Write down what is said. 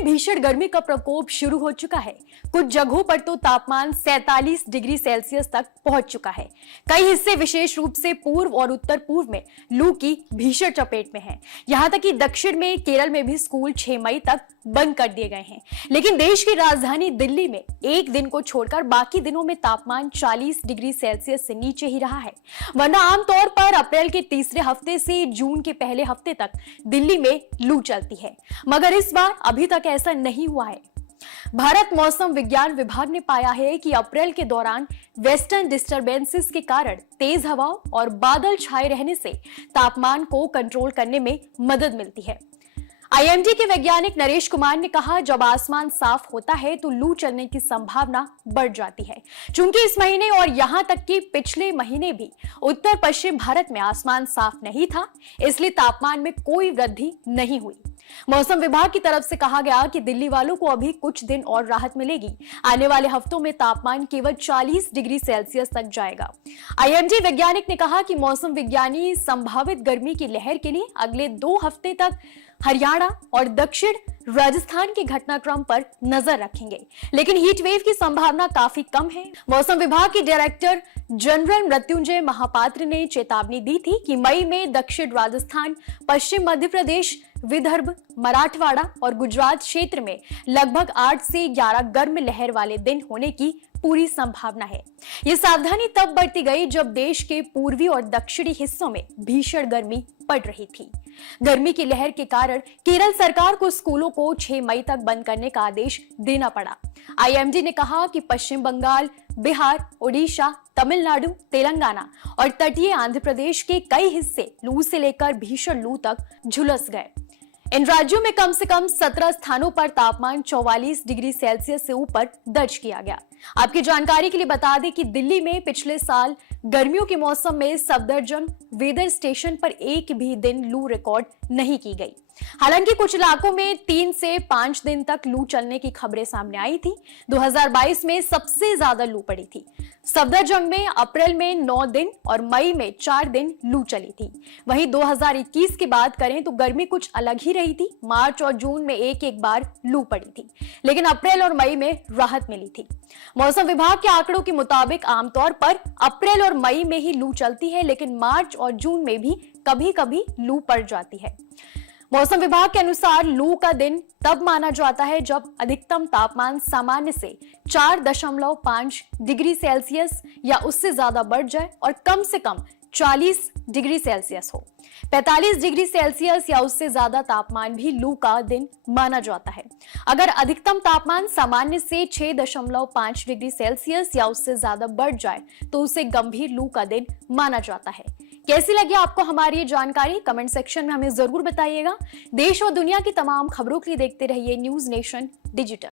में भीषण गर्मी का प्रकोप शुरू हो चुका है। कुछ जगहों पर तो तापमान 47 डिग्री सेल्सियस तक पहुंच चुका है। कई हिस्से विशेष रूप से पूर्व और उत्तर पूर्व में लू की भीषण चपेट में हैं। यहां तक कि दक्षिण में केरल में भी स्कूल 6 मई तक बंद कर दिए गए हैं। लेकिन देश की राजधानी दिल्ली में एक दिन को छोड़कर बाकी दिनों में तापमान 40 डिग्री सेल्सियस से नीचे ही रहा है। वरना आमतौर पर अप्रैल के तीसरे हफ्ते से जून के पहले हफ्ते तक दिल्ली में लू चलती है, मगर इस बार अभी तक ऐसा नहीं हुआ है। भारत मौसम विज्ञान विभाग ने पाया है कि अप्रैल के दौरान वेस्टर्न डिस्टरबेंसेस के कारण तेज हवाओं और बादल छाए रहने से तापमान को कंट्रोल करने में मदद मिलती है। आईएमडी के वैज्ञानिक नरेश कुमार ने कहा, जब आसमान साफ होता है तो लू चलने की संभावना बढ़ जाती है। चूंकि इस महीने और यहां तक कि पिछले महीने भी उत्तर पश्चिम भारत में आसमान साफ नहीं था, इसलिए तापमान में कोई वृद्धि नहीं हुई। मौसम विभाग की तरफ से कहा गया कि दिल्ली वालों को अभी कुछ दिन और राहत मिलेगी। आने वाले हफ्तों में तापमान केवल 40 डिग्री सेल्सियस तक जाएगा। आईएमडी वैज्ञानिक ने कहा कि मौसम विज्ञानी संभावित गर्मी की लहर के लिए अगले 2 हफ्ते तक हरियाणा और दक्षिण राजस्थान के घटनाक्रम पर नजर रखेंगे, लेकिन हीट वेव की संभावना काफी कम है। मौसम विभाग के डायरेक्टर जनरल मृत्युंजय महापात्र ने चेतावनी दी थी कि मई में दक्षिण राजस्थान, पश्चिम मध्य प्रदेश, विदर्भ, मराठवाड़ा और गुजरात क्षेत्र में लगभग 8 से 11 गर्म लहर वाले दिन होने की पूरी संभावना है। ये सावधानी तब बरती गई जब देश के पूर्वी और दक्षिणी हिस्सों में भीषण गर्मी पड़ रही थी। गर्मी की लहर के कारण केरल सरकार को स्कूलों को 6 मई तक बंद करने का आदेश देना पड़ा। आईएमडी ने कहा कि पश्चिम बंगाल, बिहार, ओडिशा, तमिलनाडु, तेलंगाना और तटीय आंध्र प्रदेश के कई हिस्से लू से लेकर भीषण लू तक झुलस गए। इन राज्यों में कम से कम 17 स्थानों पर तापमान 44 डिग्री सेल्सियस से ऊपर दर्ज किया गया। आपकी जानकारी के लिए बता दें कि दिल्ली में पिछले साल गर्मियों के मौसम में सफदरजंग वेदर स्टेशन पर एक भी दिन लू रिकॉर्ड नहीं की गई। हालांकि कुछ इलाकों में 3 से 5 दिन तक लू चलने की खबरें सामने आई थी। 2022 में सबसे ज्यादा लू पड़ी थी। सफदरजंग में अप्रैल में 9 दिन और मई में 4 दिन लू चली थी। वहीं 2021 की बात करें तो गर्मी कुछ अलग ही रही थी। मार्च और जून में एक बार लू पड़ी थी, लेकिन अप्रैल और मई में राहत मिली थी। मौसम विभाग के आंकड़ों के मुताबिक आमतौर पर अप्रैल और मई में ही लू चलती है, लेकिन मार्च और जून में भी कभी-कभी लू पड़ जाती है। मौसम विभाग के अनुसार लू का दिन तब माना जाता है जब अधिकतम तापमान सामान्य से 4.5 डिग्री सेल्सियस या उससे ज्यादा बढ़ जाए और कम से कम 40 डिग्री सेल्सियस हो। 45 डिग्री सेल्सियस या उससे ज्यादा तापमान भी लू का दिन माना जाता है। अगर अधिकतम तापमान सामान्य से 6.5 डिग्री सेल्सियस या उससे ज्यादा बढ़ जाए तो उसे गंभीर लू का दिन माना जाता है। कैसी लगी आपको हमारी ये जानकारी? कमेंट सेक्शन में हमें जरूर बताइएगा। देश और दुनिया की तमाम खबरों के लिए देखते रहिए न्यूज नेशन डिजिटल।